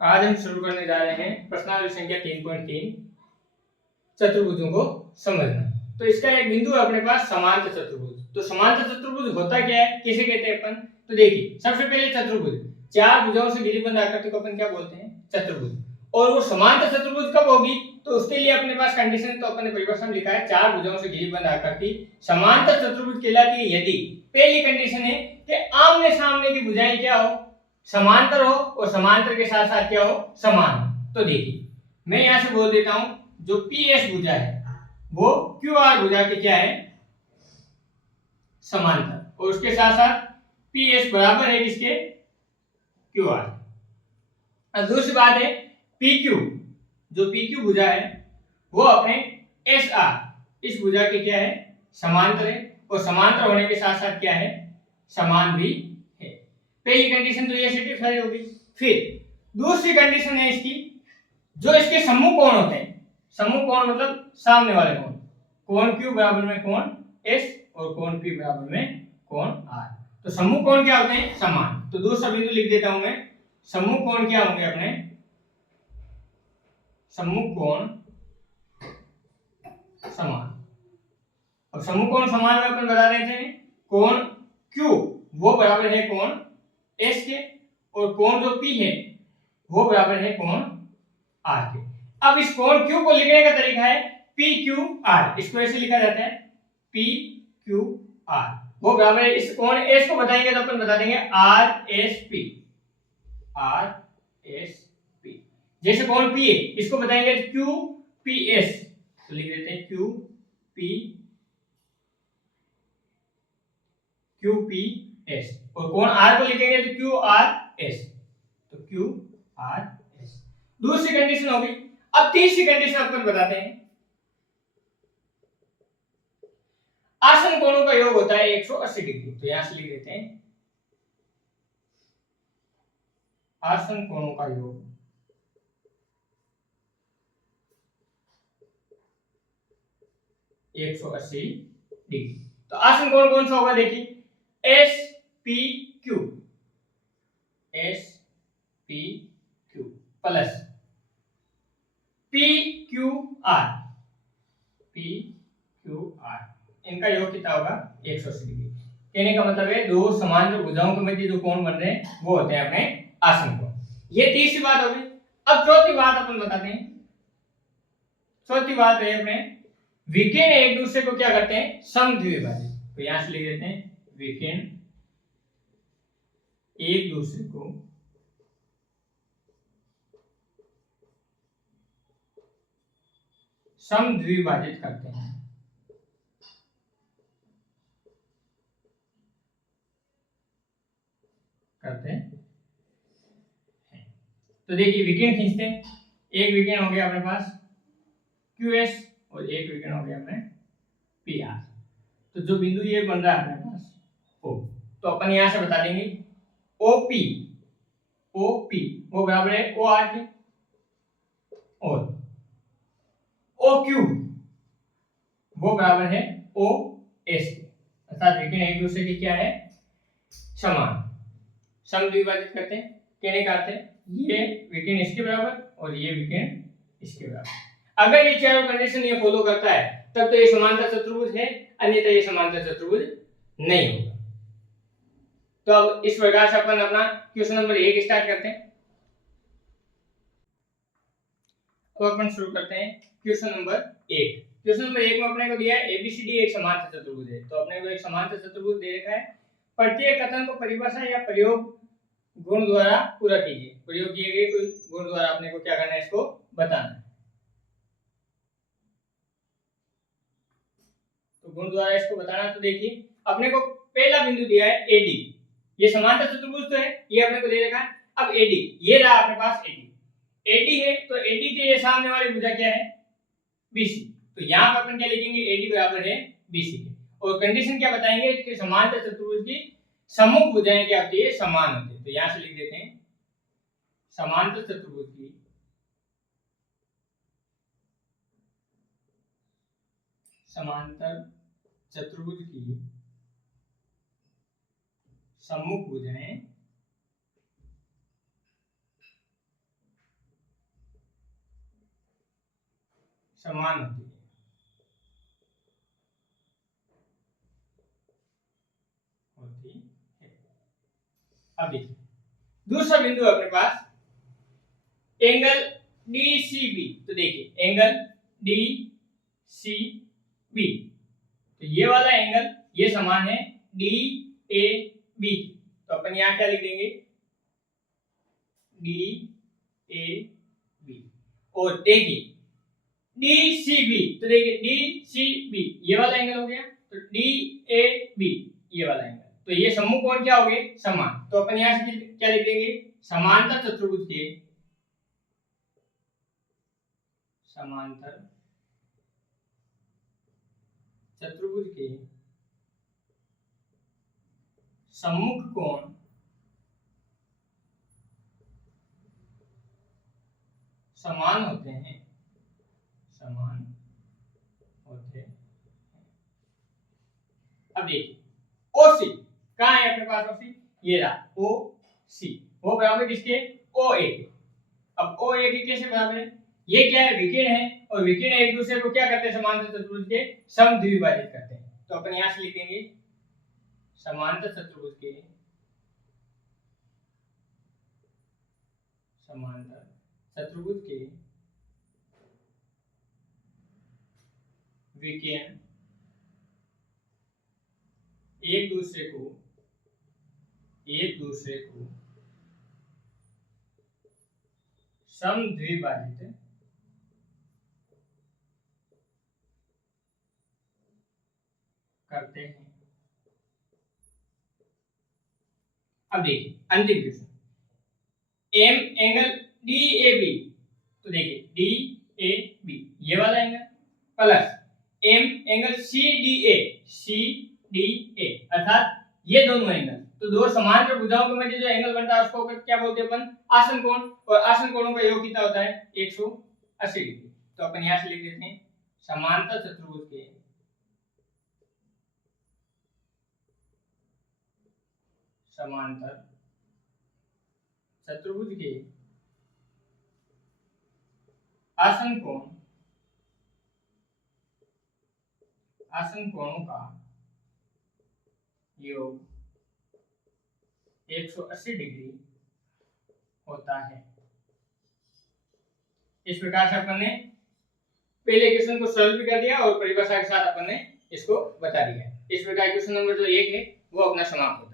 आज हम शुरू करने जा रहे हैं प्रश्नावली संख्या 3.3 चतुर्भुजों को समझना। तो इसका एक बिंदु है अपने पास समांतर चतुर्भुज। तो समांतर चतुर्भुज होता क्या है, किसे कहते हैं अपन? तो देखिए, सबसे पहले चतुर्भुज, चार भुजाओं से घिरी आकृति को अपन क्या बोलते हैं? चतुर्भुज। और वो समांतर चतुर्भुज कब होगी? तो उसके लिए अपने पास कंडीशन, तो अपन ने परिभाषा में लिखा है, चार भुजाओं से घिरी आकृति समांतर चतुर्भुज कहलाती है यदि पहली कंडीशन है कि आमने सामने की भुजाएं क्या हो? समांतर हो, और समांतर के साथ साथ क्या हो? समान हो। तो देखिए, मैं यहां से बोल देता हूं, जो पी एस भुजा है वो क्यू आर भुजा के क्या है? समांतर, और उसके साथ साथ पी एस बराबर है किसके? Q R. अब दूसरी बात है, पी क्यू, जो पी क्यू भुजा है वो अपने एस आर इस भुजा के क्या है? समांतर है, और समांतर होने के साथ साथ क्या है? समान भी है। पहली कंडीशन तो ये सेटिस्फाई होगी। फिर दूसरी कंडीशन है इसकी, जो इसके सम्मुख कोण होते हैं, सम्मुख कोण मतलब सामने वाले कोण, कोण क्यू बराबर में कोण एस, और कोण पी बराबर में कोण आर। तो सम्मुख कोण क्या होते हैं? समान। तो दूसरा बिंदु लिख देता हूं मैं, सम्मुख कोण क्या होंगे अपने? सम्मुख कोण समान। अब सम्मुख कोण समान में अपन बता देते हैं, कोण Q वो बराबर है कोण S के, और कोण जो P है वो बराबर है कोण R के। अब इस कोण Q को लिखने का तरीका है PQR। इसको ऐसे लिखा जाता है PQR। वो बराबर है, इस कोण S को बताएंगे तो अपन बता देंगे RSP। RSP। जैसे कोण P है, इसको बताएंगे QPS, तो लिख देते हैं QPS। और कोण R को लिखेंगे तो QRS, तो QRS। दूसरी कंडीशन होगी। अब तीसरी कंडीशन अपन बताते हैं, आसन कोणों का योग होता है 180 डिग्री। तो यहां से लिख देते हैं, आसन कोणों का योग 180 डिग्री। तो आसन कोण कौन सा होगा? देखिए, S P Q, S P Q plus P Q R, P Q R, इनका योग कितना होगा? 180 डिग्री। कहने का मतलब है, दो समान जो भुजाओं के मध्य जो कोण बन रहे हैं वो होते हैं अपने आसन कोण। ये तीसरी बात होगी। अब चौथी बात अपन बताते हैं। चौथी बात है अपने, विकिरण एक दूसरे को क्या करते हैं? समद्विभाजित। तो यहां से लिख देते हैं, विकिरण एक दूसरे को समद्विभाजित करते हैं। तो देखिए, विकिरण खींचते हैं। एक विकिरण हो गया अपने पास QS, और एक विकिरण हो गया अपने PR। तो जो बिंदु ये बन रहा है अपने पास O, तो अपन यहां से बता देंगे OP, OP वो बराबर है OR के, और OQ वो बराबर है OS के। अर्थात विकिरण एक दूसरे की क्या है? समान, समद्विभाजित करते हैं। कहने का अर्थ है, ये विकिरण इसके बराबर और ये विकिरण इसके बराबर। अगर ये चारों कंडीशन ये फॉलो करता है तब तो ये समांतर चतुर्भुज है, अन्यथा ये समांतर चतुर्भुज नहीं होगा। तो अब इस प्रकार से अपन अपना क्वेश्चन नंबर 1 स्टार्ट करते हैं। अब अपन शुरू करते हैं क्वेश्चन नंबर 1। क्वेश्चन नंबर 1 में अपने को दिया है ABCD एक समांतर चतुर्भुज है। तो अपने को एक समांतर चतुर्भुज दे रखा है। प्रत्येक कथन को परिभाषा या प्रयोग गुण द्वारा पूरा कीजिए। प्रयोग किए गए कोई गुण द्वारा अपने को क्या करना है? इसको बताना है। तो गुण द्वारा इसको बताना। तो देखिए, अपने को पहला बिंदु दिया है AD। ये समांतर चतुर्भुज तो है, ये अपने को दे रखा है। अब AD, ये रहा अपने पास AD है, तो AD के ये सामने वाली भुजा क्या है? BC। तो यहां पर अपन क्या लिखेंगे? AD बराबर है BC के। और कंडीशन क्या बताएंगे कि समांतर चतुर्भुज की सम्मुख भुजाएं क्या होती है? समान होती है। तो यहां से लिख देते हैं, समांतर चतुर्भुज की समांतर चतुर्भुज की सम्मुख भुजाएं समान होती है। अब देखिए दूसरा बिंदु अपने पास एंगल DCB। तो देखिए एंगल DCB, तो ये वाला एंगल ये समान है DAB। तो अपन यहाँ क्या लिख देंगे DAB। और देखिए DCB, तो देखिए DCB ये वाला एंगल हो गया, तो DAB ये वाला एंगल, तो ये सम्मुख कोण क्या हो गए समान। तो अपन यहाँ से क्या लिख देंगे समांतर चतुर्भुज के, समांतर चतुर्भुज के सम्मुख कोण समान होते हैं, समान होते हैं। अब देखिए OC कहाँ है अपने पास, OC ये रहा OC, वो बराबर किसके OA के। अब OA के कैसे बराबर है, ये क्या है विकिरण है, और विकिरण एक दूसरे को क्या करते हैं समांतर चतुर्भुज के समद्विभाजित करते हैं। तो अपन यहां से लिख देंगे समांतर चतुर्भुज के, समांतर चतुर्भुज के विकिरण एक दूसरे को समद्विभाजित करते हैं। अब देखिए अंतिम क्वेश्चन एम एंगल DAB, तो देखिए DAB ये वाला angle plus M angle CDA अर्थात ये दोनों एंगल, तो दो समांतर भुजाओं के मध्य जो एंगल बनता है उसको क्या बोलते हैं अपन आसन कोण, और आसन कोणों का योग कितना होता है 180 डिग्री। तो अपन यहां से लिख देते हैं समांतर चतुर्भुज के, समांतर चतुर्भुज के आसन कोणों का योग 180 डिग्री होता है। इस प्रकार से अपन ने पहले क्वेश्चन को सॉल्व भी कर दिया और परिभाषा के साथ अपन ने इसको बता दिया। इस प्रकार क्वेश्चन नंबर जो 1 है वो अपना समाप्त होता है।